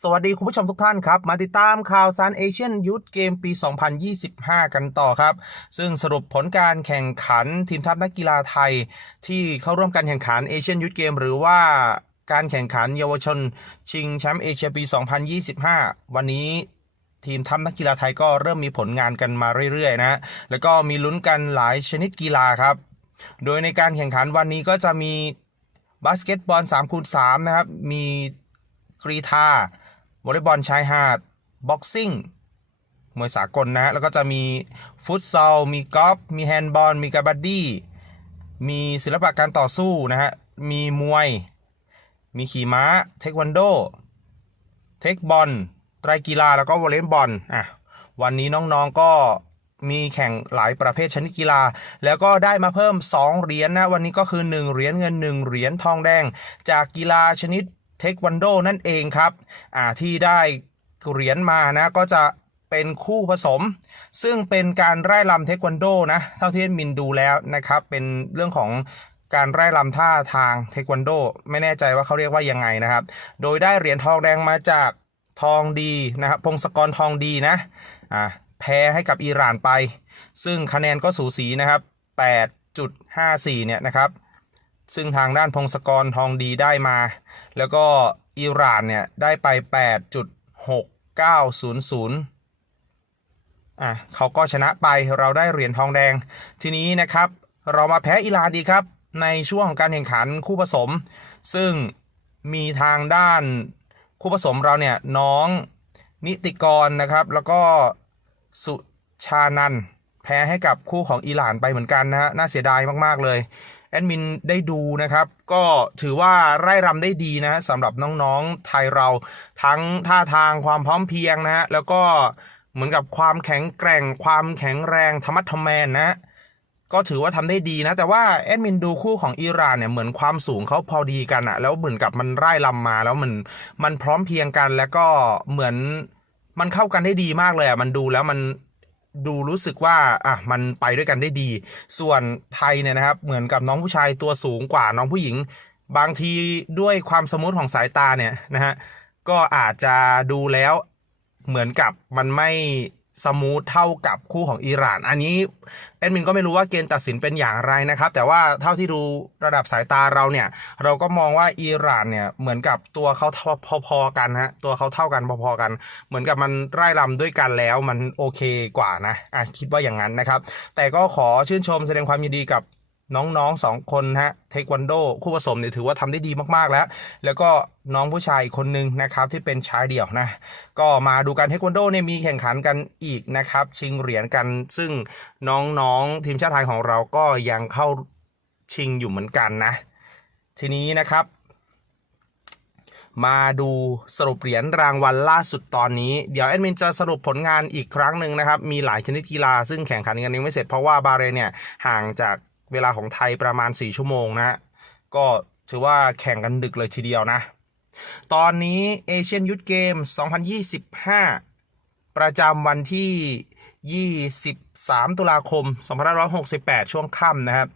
สวัสดีคุณผู้ชมทุกท่านครับ มาติดตามข่าวสารเอเชียนยูทเกมปี 2025 กันต่อครับ ซึ่งสรุปผลการแข่งขันทีมทัพนักกีฬาไทย ที่เข้าร่วมการแข่งขันเอเชียนยูทเกมหรือว่าการแข่งขันเยาวชน ชิงแชมป์เอเชียปี 2025 วันนี้ทีมทัพนักกีฬาไทยก็เริ่มมีผลงานกันมาเรื่อยๆนะ แล้วก็มีลุ้นกันหลายชนิดกีฬาครับ โดยในการแข่งขันวันนี้ก็จะมีบาสเกตบอล3คูณ3นะครับ มีกรีธา วอลเลย์บอลชายหาด บ็อกซิ่งมวยสากลนะฮะแล้วก็จะมีฟุตซอล มีกอล์ฟ มีแฮนด์บอล มีกาบัดดี้ มีศิลปะการต่อสู้นะฮะ มีมวย มีขี่ม้า เทควันโด เทคบอล ไตรกีฬา แล้วก็วอลเลย์บอล อะ วันนี้น้องๆ ก็มีแข่งหลายประเภทชนิดกีฬา แล้วก็ได้มาเพิ่ม 2 เหรียญนะวันนี้ก็คือ 1 เหรียญเงิน 1 เหรียญทองแดง จากกีฬาชนิด เทควันโดนั่นเองครับอ่าที่ได้เหรียญมานะก็จะเป็นคู่ผสม ซึ่งเป็นการไร่ลำเทควันโดนะเท่าที่มินดูแล้วนะครับ เป็นเรื่องของการไร่ลำท่าทางเทควันโด ไม่แน่ใจว่าเขาเรียกว่ายังไงนะครับ โดยได้เหรียญทองแดงมาจากทองดีนะครับพงศกรทองดีนะอ่าแพ้ให้กับอิหร่านไป ซึ่งคะแนนก็สูสีนะครับ8.54เนี่ยนะครับ ซึ่งทางด้านพงศกรทองดีได้มา แล้วก็อิหร่านเนี่ยได้ไป 8.6900 อะเขาก็ชนะไปเราได้เหรียญทองแดง ทีนี้นะครับ เรามาแพ้อิหร่านดีครับ ในช่วงของการแข่งขันคู่ผสม ซึ่งมีทางด้านคู่ผสมเราเนี่ยน้องนิติกรนะครับ แล้วก็สุชานันแพ้ให้กับคู่ของอิหร่านไปเหมือนกันนะฮะน่าเสียดายมาก ๆ เลย แอดมินได้ดูนะครับ ก็ถือว่าไร่รำได้ดีนะฮะสำหรับน้องๆไทยเราทั้งท่าทางความพร้อมเพียงนะฮะแล้วก็เหมือนกับความแข็งแกร่ง ความแข็งแรงธรรมัดทแมนนะฮะก็ถือว่าทำได้ดีนะ แต่ว่าแอดมินดูคู่ของอิหร่านเนี่ยเหมือนความสูงเขาพอดีกันอะแล้วเหมือนกับมันไร่ลำมาแล้วมันมันพร้อมเพียงกันแล้วก็เหมือนมันเข้ากันได้ดีมากเลยอะมันดูแล้วมัน ดูรู้สึกว่าอะมันไปด้วยกันได้ดี ส่วนไทยเนี่ยนะครับ เหมือนกับน้องผู้ชายตัวสูงกว่าน้องผู้หญิง บางทีด้วยความสมูทของสายตาเนี่ยนะฮะก็อาจจะดูแล้วเหมือนกับมันไม่ สมูทเท่ากับคู่ของอิหร่าน อันนี้แอดมินก็ไม่รู้ว่าเกณฑ์ตัดสินเป็นอย่างไรนะครับ แต่ว่าเท่าที่ดูระดับสายตาเราเนี่ย เราก็มองว่าอิหร่านเนี่ยเหมือนกับตัวเขาพอๆกันฮะตัวเขาเท่ากันพอๆกัน เหมือนกับมันไร่ลำด้วยกันแล้วมันโอเคกว่านะอะคิดว่าอย่างนั้นนะครับ แต่ก็ขอชื่นชมแสดงความยินดีกับ น้องๆสองคนฮะเทควันโดคู่ผสมเนี่ยถือว่าทำได้ดีมากๆแล้ว แล้วก็น้องผู้ชายอีกคนหนึ่งนะครับที่เป็นชายเดี่ยวนะ ก็มาดูการเทควันโดเนี่ยมีแข่งขันกันอีกนะครับ ชิงเหรียญกัน ซึ่งน้องๆทีมชาติไทยของเราก็ยังเข้าชิงอยู่เหมือนกันนะ ทีนี้นะครับมาดูสรุปเหรียญรางวัลล่าสุดตอนนี้ เดี๋ยวแอดมินจะสรุปผลงานอีกครั้งหนึ่งนะครับ มีหลายชนิดกีฬาซึ่งแข่งขันกันยังไม่เสร็จเพราะว่าบาเรนเนี่ยห่างจาก เวลาของไทยประมาณ 4 ชั่วโมงนะ ก็ถือว่าแข่งกันดึกเลยทีเดียวนะ ตอนนี้เอเชียนยุทธเกม 2025 ประจำวันที่ 23 ตุลาคม 2568 ช่วงค่ำนะครับ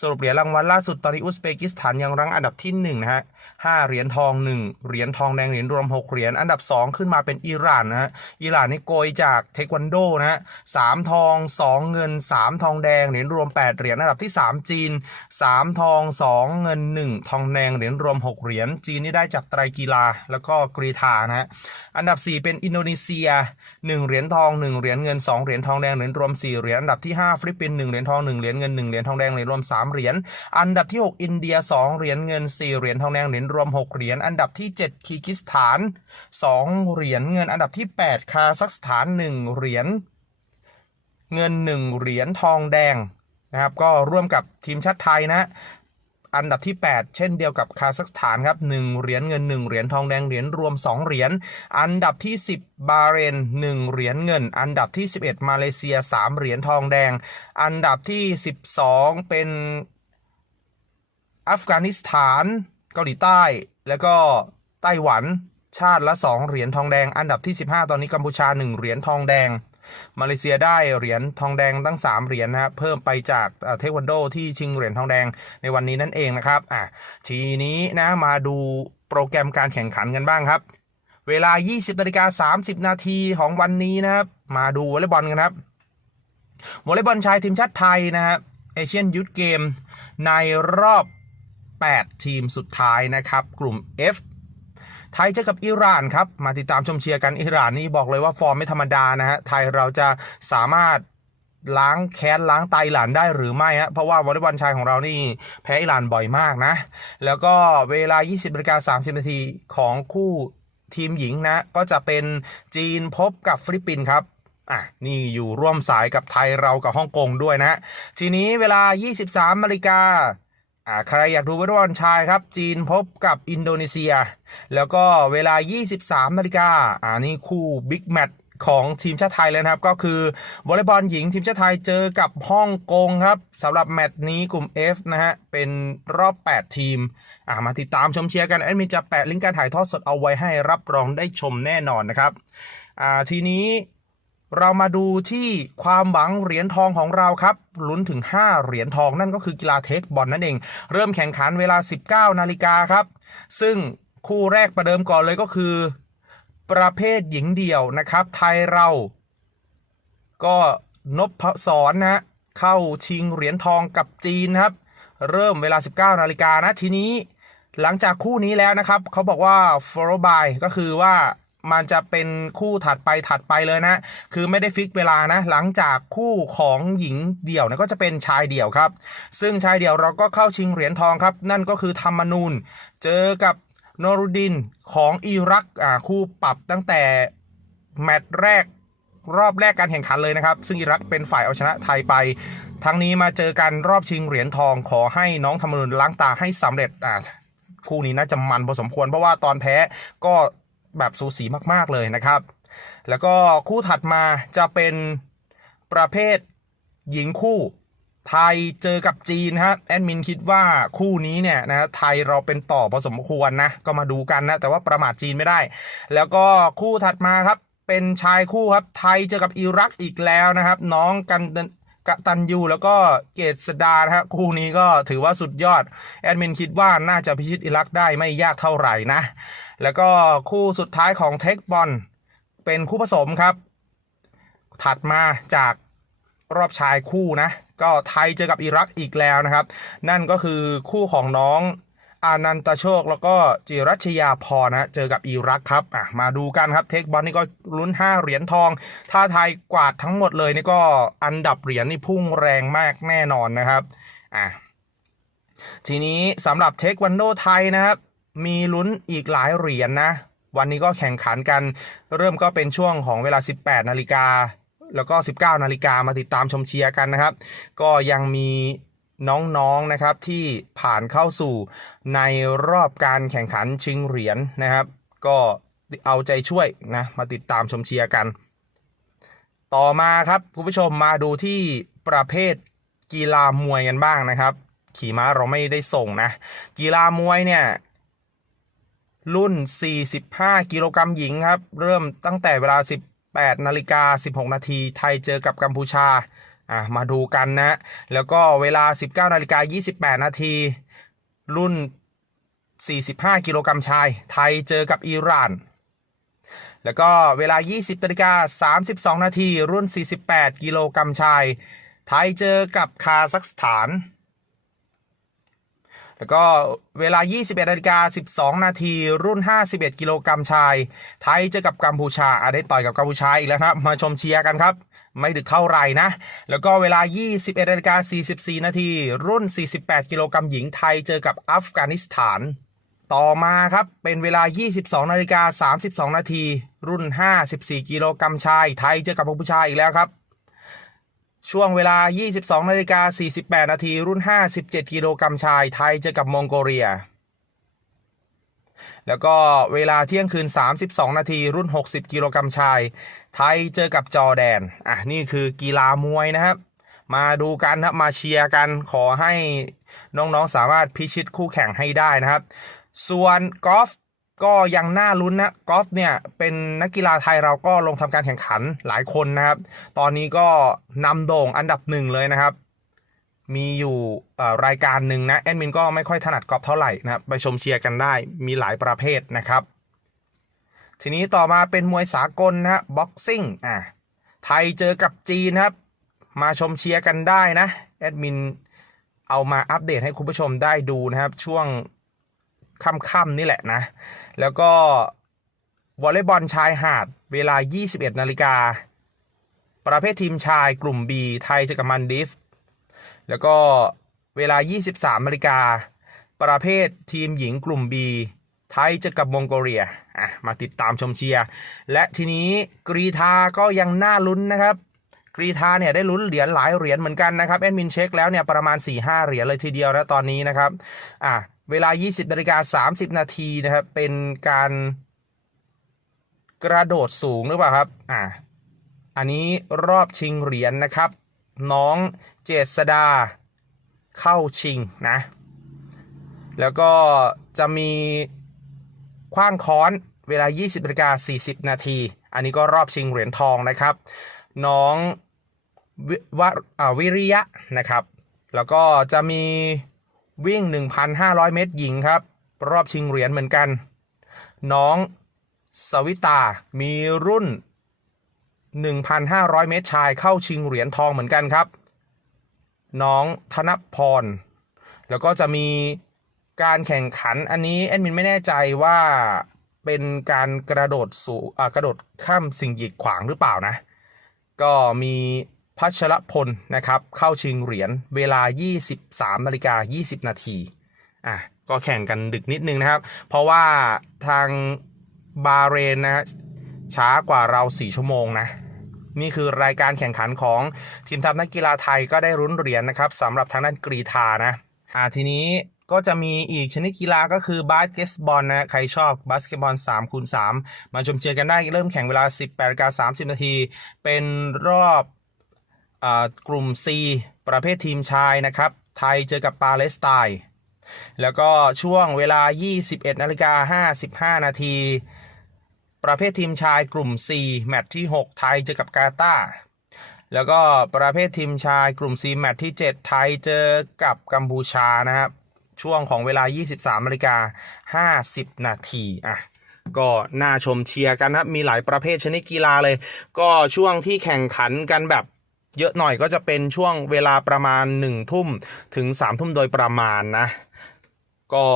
สรุปเหรียญรางวัลล่าสุดตอนนี้อุซเบกิสถานยังรั้งอันดับที่1นะฮะ5เหรียญทอง 1 เหรียญทองแดงเหรียญรวม 6 เหรียญอันดับ 2 ขึ้นมาเป็นอิหร่านนะฮะอิหร่านนี่โกยจากเทควันโดนะฮะสามทอง 2 เงิน 3 ทองแดงเหรียญรวม 8 เหรียญอันดับที่ 3 จีน 3 ทอง 2 เงิน 1 ทองแดงเหรียญรวม 6 เหรียญจีนนี่ได้จากไตรกีฬาแล้วก็กรีธานะฮะอันดับ 4 เป็นอินโดนีเซีย 1 เหรียญทอง 1 เหรียญเงิน 2 เหรียญทองแดงเหรียญรวม 4 เหรียญอันดับที่5ฟิลิปปินส์1เหรียญทอง 1 เหรียญเงิน 1 เหรียญทองแดงเหรียญรวม3เหรียญ อันดับที่ 6 อินเดีย 2 เหรียญเงิน 4 เหรียญทองแดงเหรียญรวม 6 เหรียญ อันดับที่ 7 คีร์กิสถาน 2 เหรียญเงิน อันดับที่ 8 คาซัคสถาน 1 เหรียญเงิน 1 เหรียญทองแดงนะครับ ก็ร่วมกับทีมชาติไทยนะ อันดับที่ 8 เช่นเดียวกับคาซัคสถานครับ1เหรียญเงิน 1 เหรียญทองแดงเหรียญรวม 2 เหรียญอันดับที่ 10 บาเรน 1 เหรียญเงิน อันดับที่ 11 มาเลเซีย 3 เหรียญทองแดง อันดับที่ 12 เป็นอัฟกานิสถานเกาหลีใต้ แล้วก็ไต้หวันชาติละ 2 เหรียญทองแดง อันดับที่ 15 ตอนนี้กัมพูชา 1 เหรียญทองแดง มาเลเซียได้เหรียญทองแดงตั้ง 3 เหรียญนะครับเพิ่มไปจากเทควันโดที่ชิงเหรียญทองแดงในวันนี้นั่นเองนะครับอะทีนี้นะมาดูโปรแกรมการแข่งขันกันบ้างครับ เวลา 20นาฬิกา30 นาทีของวันนี้นะครับ มาดูวอลเลย์บอลกันครับวอลเลย์บอลชายทีมชาติไทยนะครับเอเชียนยูทเกมในรอบ 8 ทีมสุดท้ายนะครับ กลุ่ม F ไทยเจอกับอิหร่านครับ มาติดตามชมเชียร์กันอิหร่านนี่บอกเลยว่าฟอร์มไม่ธรรมดานะฮะไทยเราจะสามารถล้างแค้นล้างไตหร่านได้หรือไม่ฮะเพราะว่าวอลเลย์บอลชายของเรานี่แพ้อิหร่านบ่อยมากนะ แล้วก็เวลา 20นาฬิกา30นาทีของคู่ทีมหญิงนะ ก็จะเป็นจีนพบกับฟิลิปปินส์ครับอะนี่อยู่ร่วมสายกับไทยเรากับฮ่องกงด้วยนะ ทีนี้เวลา 23นาฬิกา อ่าใครอยากดูวอลเลย์บอลชายครับ จีนพบกับอินโดนีเซีย แล้วก็เวลา 23นาฬิกาอ่านี่คู่บิ๊กแมตช์ของทีมชาติไทยเลยนะครับ ก็คือวอลเลย์บอลหญิงทีมชาติไทยเจอกับฮ่องกงครับสำหรับแมตช์นี้กลุ่ม F นะฮะ เป็นรอบ 8 ทีมอ่ามาติดตามชมเชียร์กันแอดมินจะแปะลิงก์การถ่ายทอดสดเอาไว้ให้รับรองได้ชมแน่นอนนะครับอ่าทีนี้ เรามาดูที่ความหวังเหรียญทองของเราครับลุ้นถึง 5 เหรียญทองนั่นก็คือกีฬาเทคบอลนั่นเอง เริ่มแข่งขันเวลา 19 นาฬิกาครับ ซึ่งคู่แรกประเดิมก่อนเลยก็คือ ประเภทหญิงเดี่ยวนะครับ ไทยเรา ก็นพศรนะฮะเข้าชิงเหรียญทองกับจีนครับ เริ่มเวลา 19 นาฬิกานะทีนี้ หลังจากคู่นี้แล้วนะครับ เขาบอกว่า follow by ก็คือว่า มันจะเป็นคู่ถัดไปถัดไปเลยนะ คือไม่ได้ฟิกเวลานะ หลังจากคู่ของหญิงเดี่ยวนะก็จะเป็นชายเดี่ยวครับ ซึ่งชายเดี่ยวเราก็เข้าชิงเหรียญทองครับ นั่นก็คือธรรมนูนเจอกับโนรุดินของอิรักอ่าคู่ปรับตั้งแต่แมตช์แรกรอบแรกการแข่งขันเลยนะครับ ซึ่งอิรักเป็นฝ่ายเอาชนะไทยไป ทั้งนี้มาเจอกันรอบชิงเหรียญทองขอให้น้องธรรมนูนล้างตาให้สำเร็จอ่าคู่นี้น่าจะมันพอสมควรเพราะว่าตอนแพ้ก็ แบบสูสีมากๆเลยนะครับ แล้วก็คู่ถัดมาจะเป็นประเภทหญิงคู่ไทยเจอกับจีนครับแอดมินคิดว่าคู่นี้เนี่ยนะไทยเราเป็นต่อพอสมควรนะ ก็มาดูกันนะ แต่ว่าประมาทจีนไม่ได้ แล้วก็คู่ถัดมาครับ เป็นชายคู่ครับ ไทยเจอกับอิรักอีกแล้วนะครับ น้องกัน กตันยูแล้วก็เกตสดานะครับคู่นี้ก็ถือว่าสุดยอด แอดมินคิดว่าน่าจะพิชิตอิรักได้ไม่ยากเท่าไหร่นะ แล้วก็คู่สุดท้ายของเทคบอลเป็นคู่ผสมครับ ถัดมาจากรอบชายคู่นะ ก็ไทยเจอกับอิรักอีกแล้วนะครับ นั่นก็คือคู่ของน้อง อานันตโชคแล้วก็จิรัชยาพรนะเจอกับอิรักครับอะมาดูกันครับเทคบอลนี่ก็ลุ้น 5 เหรียญทอง ถ้าไทยกวาดทั้งหมดเลยนี่ก็อันดับเหรียญนี่พุ่งแรงมากแน่นอนนะครับอะทีนี้สำหรับเทควันโดไทยนะครับ มีลุ้นอีกหลายเหรียญนะวันนี้ก็แข่งขันกัน เริ่มก็เป็นช่วงของเวลา 18 นาฬิกาแล้วก็ 19 นาฬิกามาติดตามชมเชียร์กันนะครับ ก็ยังมี น้องๆนนะครับที่ผ่านเข้าสู่ในรอบการแข่งขันชิงเหรียญนะครับ ก็เอาใจช่วยนะมาติดตามชมเชียร์กัน ต่อมาครับคุณผู้ชมมาดูที่ประเภทกีฬามวยกันบ้างนะครับ ขี่ม้าเราไม่ได้ส่งนะ กีฬามวยเนี่ยรุ่น 45 กิโลกรัมหญิงครับ เริ่มตั้งแต่เวลา 18 นาฬิกา 16 นาที ไทยเจอกับกัมพูชา อะมาดูกันนะ แล้วก็เวลา 19นาฬิกา28 นาที รุ่น 45 กิโลกรัมชาย ไทยเจอกับอิหร่าน แล้วก็เวลา 20นาฬิกา32 นาที รุ่น 48 กิโลกรัมชาย ไทยเจอกับคาซัคสถาน แล้วก็เวลา 21นาฬิกา12 นาทีรุ่น 51 กิโลกรัมชาย ไทยเจอกับกัมพูชาอะได้ต่อยกับกัมพูชาอีกแล้วครับ มาชมเชียร์กันครับ ไม่ดึกเท่าไหร่นะ แล้วก็เวลา 21นาฬิกา44 นาทีรุ่น 48 กิโลกรัมหญิงไทยเจอกับอัฟกานิสถานต่อมาครับเป็นเวลา 22 นาฬิกา 32 นาที รุ่น 54 กิโลกรัมชาย ไทยเจอกับกัมพูชาอีกแล้วครับ ช่วงเวลา 22นาฬิกา48 นาที รุ่น 57 กิโลกรัมชาย ไทยเจอกับมองโกเลีย แล้วก็เวลาเที่ยงคืน 32 นาที รุ่น 60 กิโลกรัมชาย ไทยเจอกับจอแดน อะ นี่คือกีฬามวยนะครับ มาดูกันนะมาเชียร์กัน ขอให้น้องๆ สามารถพิชิตคู่แข่งให้ได้นะครับ ส่วนกอล์ฟ ก็ยังน่าลุ้นนะกอล์ฟเนี่ยเป็นนักกีฬาไทยเราก็ลงทำการแข่งขันหลายคนนะครับ ตอนนี้ก็นำโด่งอันดับหนึ่งเลยนะครับ มีอยู่รายการหนึ่งนะแอดมินก็ไม่ค่อยถนัดกอล์ฟเท่าไหร่นะไปชมเชียร์กันได้มีหลายประเภทนะครับ ทีนี้ต่อมาเป็นมวยสากลนะฮะบ็อกซิ่งอะไทยเจอกับจีนครับ มาชมเชียร์กันได้นะแอดมินเอามาอัปเดตให้คุณผู้ชมได้ดูนะครับ ช่วงค่ำๆนี่แหละนะ แล้วก็วอลเลย์บอลชายหาดเวลา 21 นาฬิกา ประเภททีมชายกลุ่ม B ไทยเจอกับมันดิฟ แล้วก็เวลา 23 นาฬิกา ประเภททีมหญิงกลุ่ม B ไทยเจอกับมองโกเลียอะมาติดตามชมเชียร์ และทีนี้กรีธาก็ยังน่าลุ้นนะครับกรีธาเนี่ยได้ลุ้นเหรียญหลายเหรียญเหมือนกันนะครับแอดมินเช็คแล้วเนี่ยประมาณ4-5เหรียญเลยทีเดียวนะตอนนี้นะครับอะ เวลา 20นาฬิกา30 นาทีนะครับ เป็นการกระโดดสูงหรือเปล่าครับ อะอันนี้รอบชิงเหรียญนะครับ น้องเจษดาเข้าชิงนะ แล้วก็จะมีคว้างค้อนเวลา 20นาฬิกา40 นาที อันนี้ก็รอบชิงเหรียญทองนะครับ น้องวววิริยะนะครับ แล้วก็จะมี วิ่ง 1,500 เมตรหญิงครับ รอบชิงเหรียญเหมือนกัน น้องสวิตา มีรุ่น 1,500 เมตรชายเข้าชิงเหรียญทองเหมือนกันครับ น้องธนพร แล้วก็จะมีการแข่งขันอันนี้แอดมินไม่แน่ใจว่าเป็นการกระโดดสูอ่ากระโดดข้ามสิ่งกีดขวางหรือเปล่านะ ก็มี พัชรพลนะครับเข้าชิงเหรียญเวลา 23นาฬิกา20 นาทีอะก็แข่งกันดึกนิดนึงนะครับ เพราะว่าทางบาเรนนะช้ากว่าเรา 4 ชั่วโมงนะนี่คือรายการแข่งขันของทีมทัพนักกีฬาไทยก็ได้รุ้นเหรียญนะครับสำหรับทางด้านกรีธานะอ่าทีนี้ก็จะมีอีกชนิดกีฬาก็คือบาสเกตบอลนะใครชอบบาสเกตบอล3คูณ3มาชมเชียร์กันได้เริ่มแข่งเวลา 18นาฬิกา30 นาที เป็นรอบ กลุ่ม C ประเภททีมชายนะครับ ไทยเจอกับปาเลสไตน์ แล้วก็ช่วงเวลา 21นาฬิกา55 นาที ประเภททีมชายกลุ่ม C แมตช์ที่ 6 ไทยเจอกับกาตาร์แล้วก็ประเภททีมชายกลุ่ม C แมตช์ที่ 7 ไทยเจอกับกัมพูชานะครับ ช่วงของเวลา 23นาฬิกา50 นาทีอะก็น่าชมเชียร์กันนะครับ มีหลายประเภทชนิดกีฬาเลย ก็ช่วงที่แข่งขันกันแบบ เยอะหน่อยก็จะเป็นช่วงเวลาประมาณ1ทุ่มถึง3ทุ่มโดยประมาณนะ ก็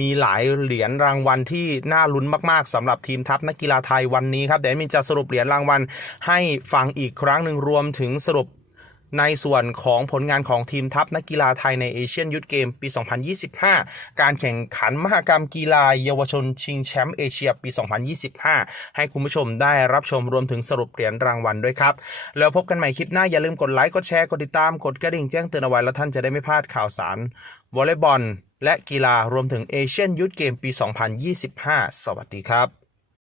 มีหลายเหรียญรางวัลที่น่าลุ้นมาก ๆสำหรับทีมทัพนักกีฬาไทยวันนี้ครับเดี๋ยวมินจะสรุปเหรียญรางวัลให้ฟังอีกครั้งหนึ่งรวมถึงสรุป ในส่วนของผลงานของทีมทัพนักกีฬาไทยในเอเชียนยูทเกมปี 2025 การแข่งขันมหกรรมกีฬาเยาวชนชิงแชมป์เอเชียปี 2025 ให้คุณผู้ชมได้รับชมรวมถึงสรุปเหรียญรางวัลด้วยครับ แล้วพบกันใหม่คลิปหน้าอย่าลืมกดไลค์กดแชร์กดติดตามกดกระดิ่งแจ้งเตือนเอาไว้แล้วท่านจะได้ไม่พลาดข่าวสารวอลเลย์บอลและกีฬารวมถึงเอเชียนยูทเกมปี 2025 สวัสดีครับ